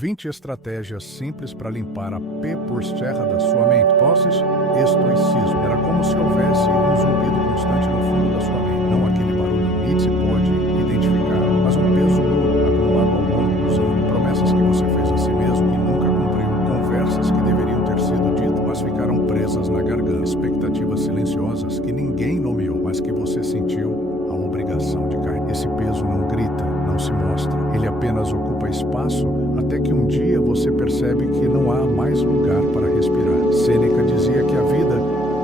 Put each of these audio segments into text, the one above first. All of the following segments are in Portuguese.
20 estratégias simples para limpar a P por terra da sua mente. Posses, estoicismo. Era como se houvesse um zumbido constante no fundo da sua mente. Não aquele barulho que se pode identificar, mas um peso acumulado ao longo dos anos. Promessas que você fez a si mesmo e nunca cumpriu. Conversas que deveriam ter sido ditas, mas ficaram presas na garganta. Expectativas silenciosas que ninguém nomeou, mas que você sentiu a obrigação de cair. Esse peso não grita, não se mostra. Ele apenas ocupa espaço até que um dia você percebe que não há mais lugar para respirar. Sêneca dizia que a vida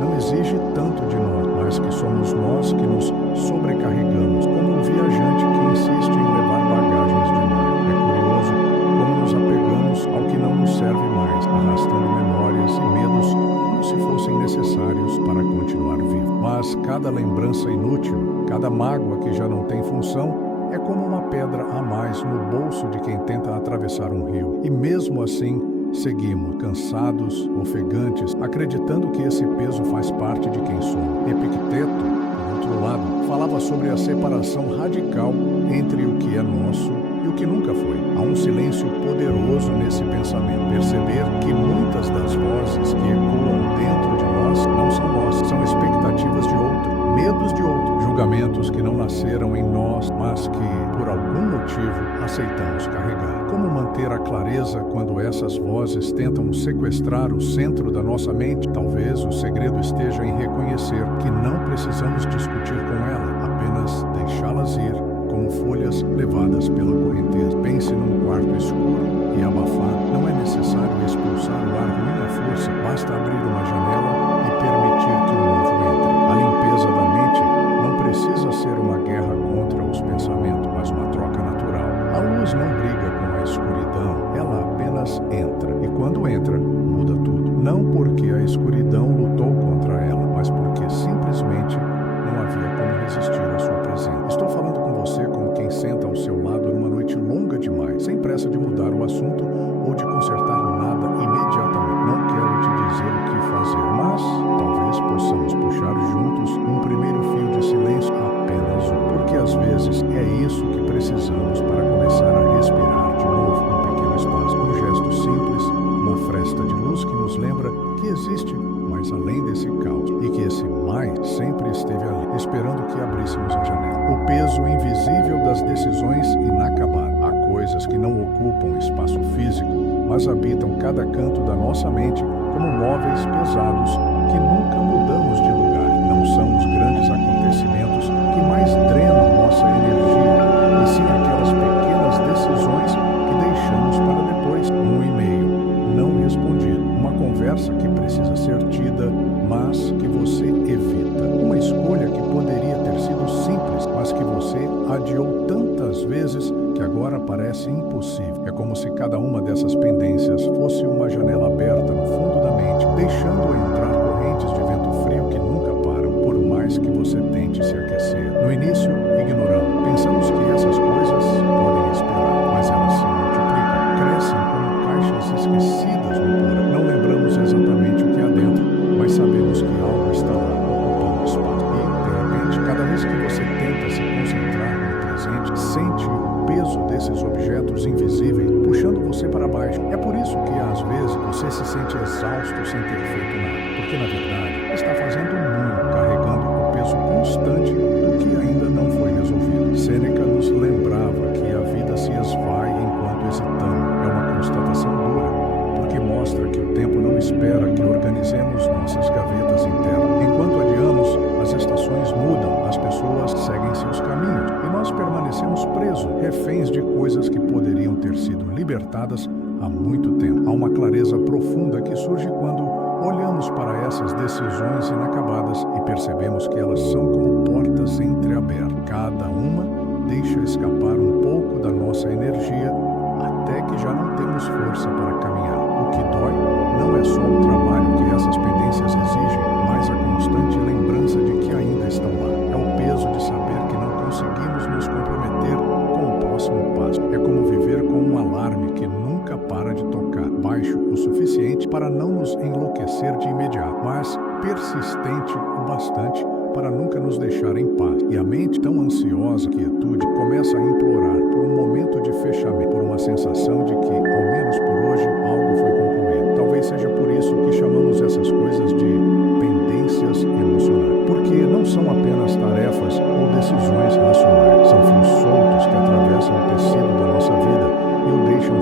não exige tanto de nós, mas que somos nós que nos sobrecarregamos, como um viajante que insiste em levar bagagens demais. É curioso como nos apegamos ao que não nos serve mais, arrastando memórias e medos como se fossem necessários para continuar vivo. Mas cada lembrança inútil, cada mágoa que já não tem função, é como uma pedra a mais no bolso de quem tenta atravessar um rio. E mesmo assim, seguimos, cansados, ofegantes, acreditando que esse peso faz parte de quem somos. Epicteto, por outro lado, falava sobre a separação radical entre o que é nosso e o que nunca foi. Há um silêncio poderoso nesse pensamento. Perceber que muitas das vozes que ecoam dentro de nós não são nossas, são expectativas de outro, medos de outro, julgamentos que não nasceram em nós, mas que, por algum motivo, aceitamos carregar. Como manter a clareza quando essas vozes tentam sequestrar o centro da nossa mente? Talvez o segredo esteja em reconhecer que não precisamos discutir com ela, apenas deixá-las ir, como folhas levadas pela correnteza. Pense num quarto escuro e abafado. Não é necessário expulsar o ar ruim à força, basta abrir uma janela e permitir que o novo entre. A limpeza da mente não precisa ser uma guerra contra os pensamentos, mas uma troca natural. A luz não briga com a escuridão, ela apenas entra. E quando entra, muda tudo. Não porque a escuridão lutou contra ela, mas porque simplesmente não havia como resistir à sua presença. Estou falando com você como quem senta ao seu lado numa noite longa demais, sem pressa de mudar o assunto ou de consertar nada imediatamente. Não quero te dizer o que fazer, mas talvez possamos puxar juntos um primeiro fio de silêncio, apenas um, porque às vezes é isso que precisamos para começar a respirar de novo um pequeno espaço. Um gesto simples, uma fresta de luz que nos lembra que existe mais além desse caos e que esse mais sempre esteve ali, esperando que abríssemos a janela. O peso invisível das decisões inacabadas. Há coisas que não ocupam espaço físico, mas habitam cada canto da nossa mente como móveis pesados que nunca mudamos de lugar. Não são os grandes acontecimentos que mais drenam nossa energia, e sim aquelas pequenas decisões que deixamos para depois. Um e-mail não respondido, uma conversa que precisa ser tida, mas que você evita. Uma escolha que poderia ter sido simples, mas que você adiou tantas vezes que agora parece impossível. É como se cada uma dessas pendências fosse uma janela aberta no fundo da mente, deixando entrar correntes de vento frio que nunca param, por mais que você tente se aquecer. No início, ignoramos. Pensamos que essas coisas podem esperar, mas elas se multiplicam, crescem como caixas esquecidas no porão. Não lembramos exatamente o que há dentro, mas sabemos que algo está lá, ocupando espaço. E, de repente, cada vez que você tenta se concentrar no presente, sente o peso desses objetos invisíveis puxando você para baixo. É por isso que, às vezes, você se sente exausto sem ter feito nada, porque, na verdade, está fazendo muito, carregando o peso constante do que ainda não foi resolvido. Sêneca nos lembrava que a vida se esvai enquanto hesitamos. É uma constatação dura, porque mostra que o tempo não espera que organizemos nossas gavetas internas. Enquanto adiamos, as estações mudam, as pessoas seguem seus caminhos e nós permanecemos presos, reféns de coisas que poderiam ter sido libertadas há muito tempo. Há uma clareza profunda que surge quando olhamos para essas decisões inacabadas e percebemos que elas são como portas entreabertas. Cada uma deixa escapar um pouco da nossa energia até que já não temos força para caminhar. O que dói não é só o trabalho que essas pendências exigem, mas a constante lembrança de que ainda estão lá. É o peso de saber que não conseguimos nos comprometer com o próximo passo. É como viver com um alarme que nunca para de tocar, baixo o suficiente para não nos enlouquecer de imediato, mas persistente o bastante para nunca nos deixar em paz. E a mente, tão ansiosa, quietude, começa a implorar por um momento de fechamento, por uma sensação de que, ao menos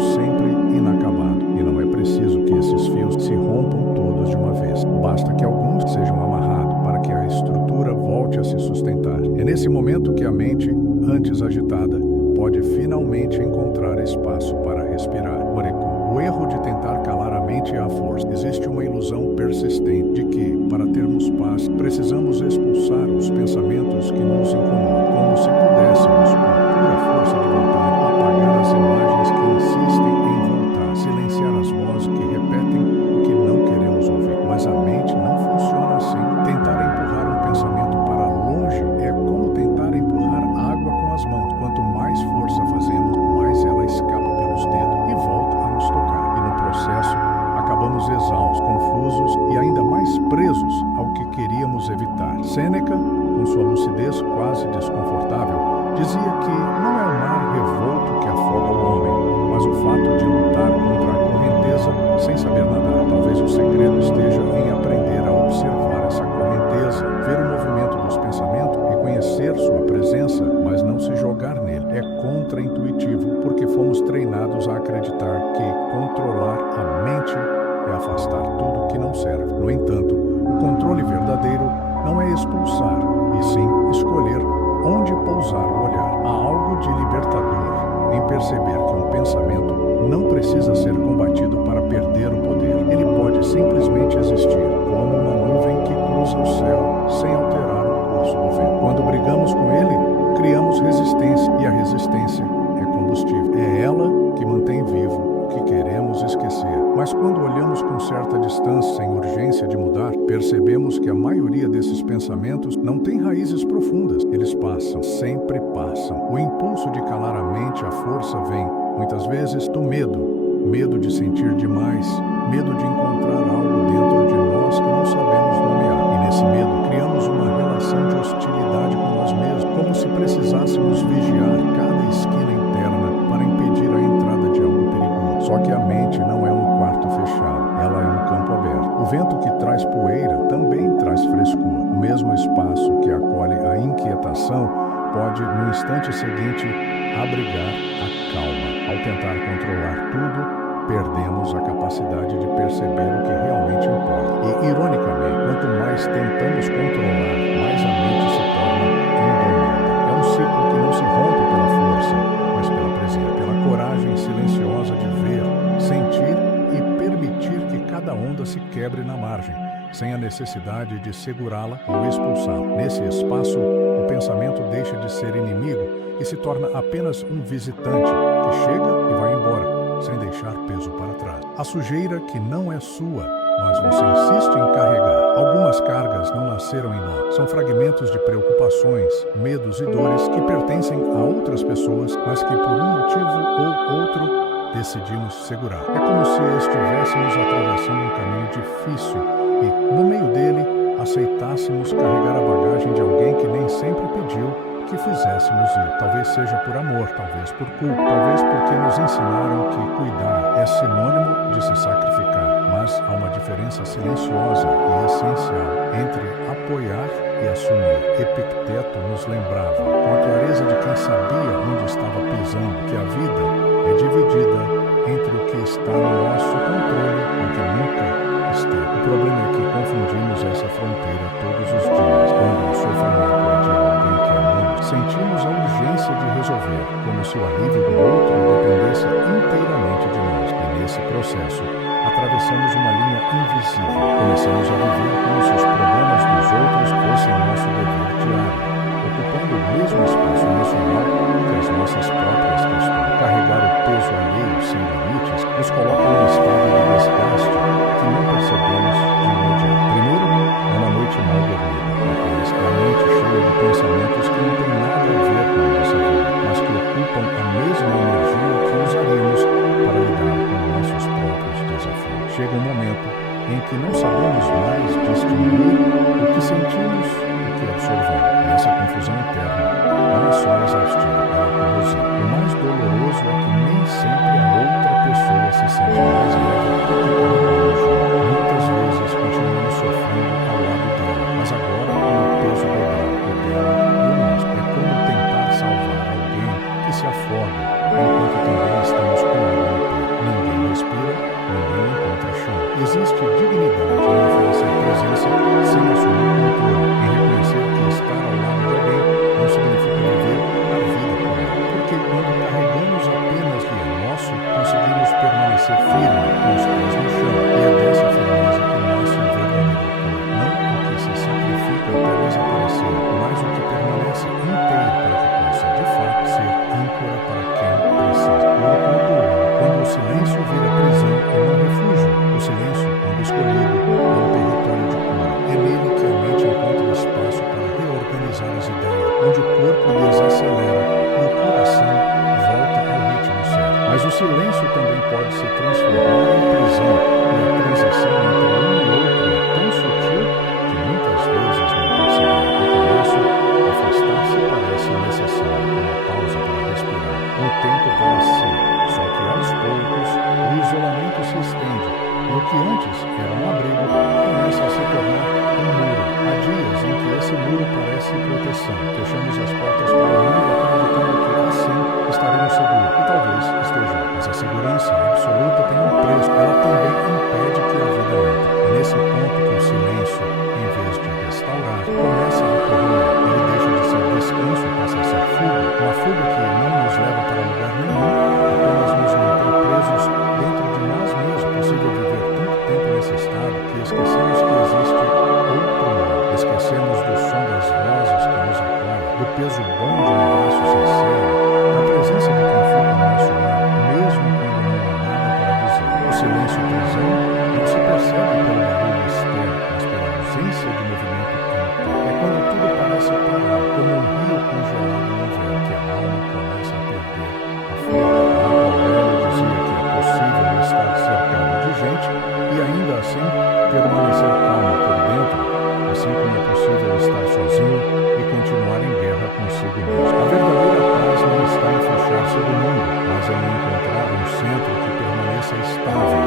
sempre inacabado, e não é preciso que esses fios se rompam todos de uma vez. Basta que alguns sejam amarrados para que a estrutura volte a se sustentar. É nesse momento que a mente, antes agitada, pode finalmente encontrar espaço para respirar. O erro de tentar calar a mente à força. Existe uma ilusão persistente de que, para termos paz, precisamos expulsar os pensamentos que nos incomodam, como se pudéssemos, por pura força de vontade, apagar as imagens que insistem em voltar, silenciar as vozes que repetem o que não queremos ouvir. Mas a mente não funciona assim. Tentar empurrar um pensamento para longe é como tentar empurrar água com as mãos. Quanto mais força fazemos, mais ela escapa pelos dedos e volta a nos tocar. E no processo, acabamos exaustos, confusos e ainda mais presos ao que queríamos evitar. Sêneca, com sua lucidez quase desconfortável, dizia que não é o mar revolto que afoga o homem, mas o fato de lutar contra a correnteza sem saber nadar. Talvez o segredo esteja em aprender a observar essa correnteza, ver o movimento dos pensamentos, reconhecer sua presença, mas não se jogar nele. É contra-intuitivo porque fomos treinados a acreditar que controlar a mente é afastar tudo que não serve. No entanto, o controle verdadeiro não é expulsar, e sim escolher onde pousar o olhar. Há algo de libertador em perceber que um pensamento não precisa ser combatido para perder o poder. Ele pode simplesmente existir, como uma nuvem que cruza o céu sem alterar o curso do vento. Quando brigamos com ele, criamos resistência, e a resistência é combustível. É ela que mantém vivo o que queremos esquecer. Mas quando olhamos com certa distância, sem urgência de mudar, percebemos que a maioria desses pensamentos não tem raízes profundas. Eles passam, sempre passam. O impulso de calar a mente, a força vem, muitas vezes, do medo. Medo de sentir demais, medo de encontrar algo dentro de nós que não sabemos nomear. E nesse medo, criamos uma relação de hostilidade com nós mesmos, como se precisássemos vigiar cada esquina interna para impedir a entrada de algo perigoso. Só que a mente não é um quarto fechado, ela é um campo aberto. O vento que traz poeira também traz frescura. O mesmo espaço que acolhe a inquietação pode, no instante seguinte, abrigar a calma. Ao tentar controlar tudo, perdemos a capacidade de perceber o que realmente importa. E, ironicamente, quanto mais tentamos controlar, mais a mente se torna indomada. É um ciclo que não se rompe pela força, mas pela presença, pela coragem silenciosa de ver, sentir e permitir que cada onda se quebre na margem, sem a necessidade de segurá-la ou expulsá-la. Nesse espaço, o pensamento deixa de ser inimigo e se torna apenas um visitante que chega e vai embora, sem deixar peso para trás. A sujeira que não é sua, mas você insiste em carregar. Algumas cargas não nasceram em nós. São fragmentos de preocupações, medos e dores que pertencem a outras pessoas, mas que por um motivo ou outro decidimos segurar. É como se estivéssemos atravessando um caminho difícil e, no meio dele, aceitássemos carregar a bagagem de alguém que nem sempre pediu que fizéssemos ir. Talvez seja por amor, talvez por culpa, talvez porque nos ensinaram que cuidar é sinônimo de se sacrificar. Mas há uma diferença silenciosa e essencial entre apoiar e assumir. Epicteto nos lembrava, com a clareza de quem sabia onde estava pisando, que a vida é dividida entre o que está no nosso controle e o que nunca esteve. O problema é que confundimos essa fronteira todos os dias. Quando o sofrimento é de alguém que amamos, sentimos a urgência de resolver, como se o alívio do outro dependesse inteiramente de nós. E nesse processo, atravessamos uma linha invisível. Começamos a viver como se os problemas dos outros fossem nosso dever diário, ocupando o mesmo espaço emocional que as nossas próprias questões. Carregar o peso alheio sem limites nos coloca num estado de desgaste que não percebemos de imediato. Primeiro, é uma noite mal dormida, depois é a mente cheia de pensamentos que não têm nada a ver com a nossa vida, mas que ocupam a mesma energia que usaríamos para lidar com nossos próprios desafios. Chega um momento em que não sabemos mais distinguir o que sentimos e o que absorvemos. E essa confusão interna não é só exaustiva, ela é corrosiva. O mais doloroso é que nem sempre a outra pessoa se sente mais leve do que carregamos junto. Muitas vezes continuamos sofrendo ao lado dela, mas agora com o peso dobrado, o dela e o nosso. É como tentar salvar alguém que se afoga, enquanto também estamos com água no peito. permanecer firme, com os pés no chão, e é dessa firmeza que nasce o verdadeiro amor, não o que se sacrifica até desaparecer, mas o que permanece inteiro para que possa, de fato, ser âncora para quem precisa. Quando o silêncio vira prisão e não refúgio, o silêncio, quando escolhido, é um território de cura. É nele que a mente encontra espaço para reorganizar as ideias, onde o corpo desacelera e o coração volta ao ritmo certo. Mas o silêncio também pode se transformar em prisão, e a transição entre um e outro é tão sutil que muitas vezes não percebemos. No começo, afastar-se parece necessário, uma pausa para respirar, um tempo para si, só que aos poucos o isolamento se estende, e o que antes era um abrigo começa a se tornar um muro. Há dias em que esse muro parece proteção. Fechamos as portas para o mundo acreditando que assim estaremos seguros. E talvez estejamos. Mas a segurança absoluta tem um preço. Ela também impede que a vida entre. É nesse ponto que o silêncio, em vez de restaurar, começa a corroer. Ele deixa de ser descanso e passa a ser fuga. Uma fuga que não nos leva para lugar nenhum, apenas nos mantém presos dentro de nós mesmos. É possível viver tanto tempo nesse estado que esquecemos que existe outro mundo. Esquecemos do som das vozes que nos acolhem, do peso bom de um abraço sincero, da presença de quem fica ao nosso lado, mesmo quando não há nada para dizer. O silêncio prisão não se percebe pelo barulho externo, mas pela ausência de movimento interno. É quando tudo parece parar, como um rio congelado no inverno, que a alma começa a perder a força. Marco Aurélio dizia que é possível estar cercado de gente e ainda assim permanecer calmo por dentro, assim como é possível estar sozinho e continuar em guerra consigo mesmo. A verdadeira paz não está em fechar-se do mundo, mas em encontrar um centro que permaneça estável,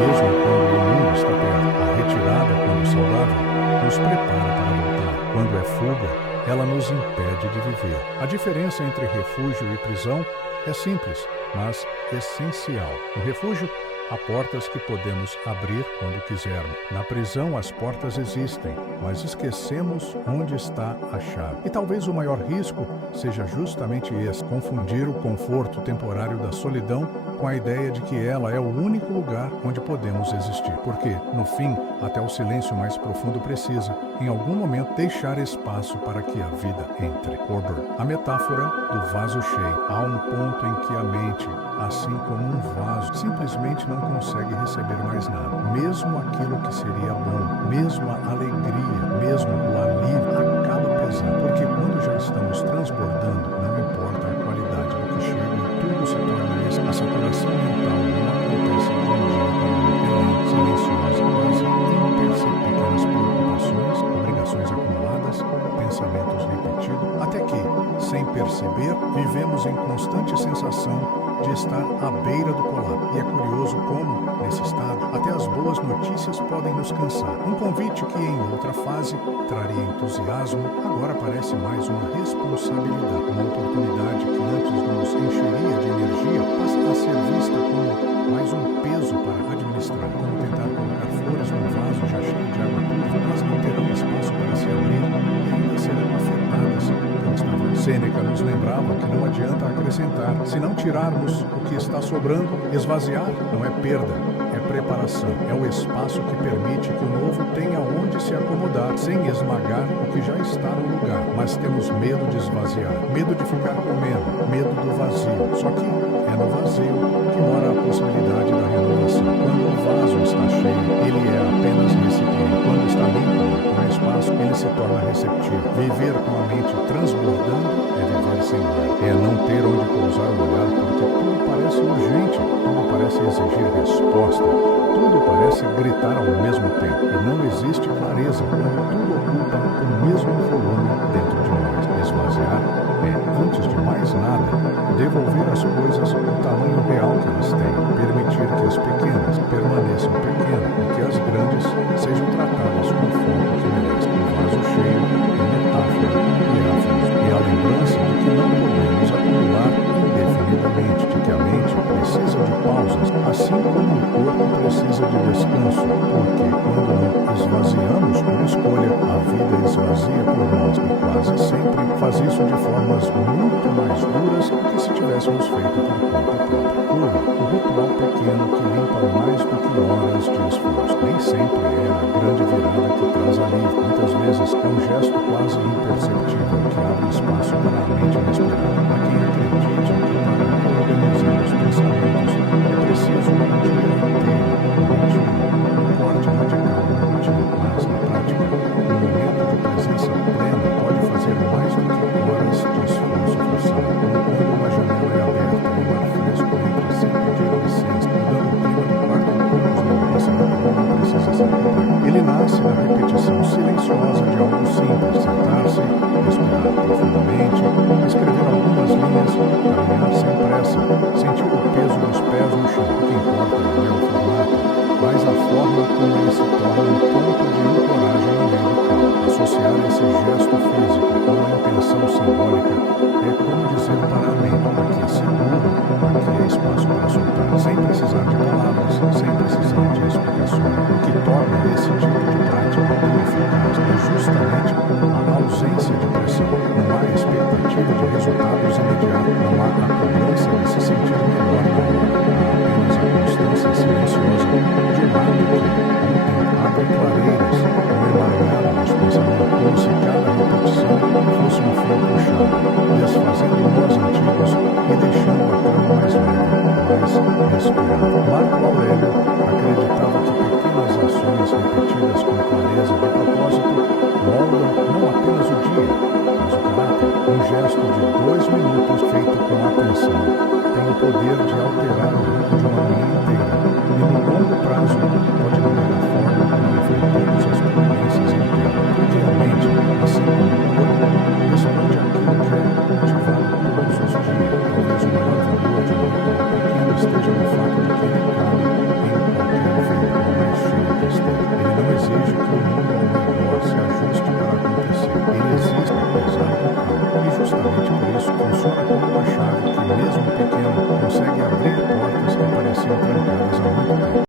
mesmo quando o mundo está perto. A retirada, quando saudável, nos prepara para voltar. Quando é fuga, ela nos impede de viver. A diferença entre refúgio e prisão é simples, mas essencial. No refúgio, há portas que podemos abrir quando quisermos. Na prisão, as portas existem, mas esquecemos onde está a chave. E talvez o maior risco seja justamente esse: confundir o conforto temporário da solidão com a ideia de que ela é o único lugar onde podemos existir. Porque, no fim, até o silêncio mais profundo precisa, em algum momento, deixar espaço para que a vida entre. Coburn. A metáfora do vaso cheio. Há um ponto em que a mente, assim como um vaso, simplesmente não consegue receber mais nada. Mesmo aquilo que seria bom, mesmo a alegria, mesmo o alívio, acaba pesando. Porque quando já estamos transbordando, não importa a qualidade do que chega, tudo se torna isso. A saturação mental não acontece de um dia para o outro. Ela é silenciosa, quase imperceptível. Pequenas preocupações, obrigações acumuladas, pensamentos repetidos, até que, sem perceber, vivemos em constante sensação de estar à beira do colapso. E é curioso como, nesse estado, até as boas notícias podem nos cansar. Um convite que, em outra fase, traria entusiasmo, agora parece mais uma responsabilidade. Uma oportunidade que antes nos encheria de energia passa a ser vista como mais um peso para administrar. Como tentar colocar flores num vaso já cheio de água turva, elas não terão espaço para se abrir e ainda serão afetadas pelo estado. Sêneca nos lembrava que não adianta acrescentar. Se não tirarmos o que está sobrando, esvaziar não é perda, é preparação. É o espaço que permite que o novo tenha onde se acomodar, sem esmagar o que já está no lugar. Mas temos medo de esvaziar, medo de ficar com medo do vazio. Só que é no vazio que mora a possibilidade da renovação. Quando o vaso está cheio, ele é apenas recipiente. Quando está limpo, com espaço, ele se torna receptivo. Viver com a mente transbordando é viver sem ar. É não ter onde pousar o olhar, porque tudo parece urgente, tudo parece exigir resposta, tudo parece gritar ao mesmo tempo. E não existe clareza quando tudo ocupa o mesmo volume dentro de nós. Esvaziar é, antes de mais nada, devolver às coisas o tamanho real que elas têm, permitir que as pequenas permaneçam pequenas e que as grandes sejam tratadas com o foco que merecem. O vaso cheio é metáfora e é aviso. E a lembrança de que não podemos acumular indefinidamente, de que a mente precisa de pausas, assim como o corpo precisa de descanso, porque quando não esvaziamos por escolha, a vida esvazia por nós e quase sempre faz isso de formas muito mais duras que se tivéssemos feito por conta própria. O ritual pequeno que limpa mais do que horas de esforço. Nem sempre é a grande virada que traz alívio. Muitas vezes é um gesto quase imperceptível que abre espaço para a mente respirar. Há quem acredite que para reorganizar os pensamentos é preciso um dia inteiro, um corte radical na rotina. Mas, na prática, um momento de presença plena pode fazer mais do que horas de esforço forçado. Como quando uma janela é aberta e o ar fresco entra sem pedir licença, mudando o clima do quarto inteiro. Essa ritual não precisa ser complexo. Ele nasce da repetição silenciosa de algo simples: sentar-se, respirar profundamente, escrever algumas linhas, caminhar sem pressa, sentir o peso dos pés no chão. O que importa não é o formato, mas a forma como ele se torna um ponto de ancoragem no meio do campo. Associar esse gesto físico com uma intenção simbólica é como dizer para a mente: aqui é seguro, aqui é espaço para soltar, sem precisar de palavras, sem precisar de explicações. O que torna esse tipo de prática tão eficaz é justamente a ausência de pressão. Não há expectativa de resultados imediatos, não há a cobrança de se sentir melhor na hora. Há apenas a constância silenciosa de um ato que, ontem, abre clareiras no emaranhado dos pensamentos, como se cada repetição fosse um fio puxado, desfazendo nós antigos e deixando a trama mais leve, mais respirável. Marco Aurélio acreditava que pequenas ações repetidas com clareza de propósito moldam não apenas o dia, mas o caráter. Um gesto de 2 minutos feito com atenção tem o poder de alterar o rumo de uma manhã inteira e, no longo prazo, pode mudar a forma como enfrentamos as turbulências inteiras. Porque a mente, assim como o corpo, responde àquilo que é cultivado todos os dias. Talvez o maior valor de um ritual pequeno esteja no fato de que ele cabe em qualquer vento, por mais cheio que esteja. Ele não exige que o mundo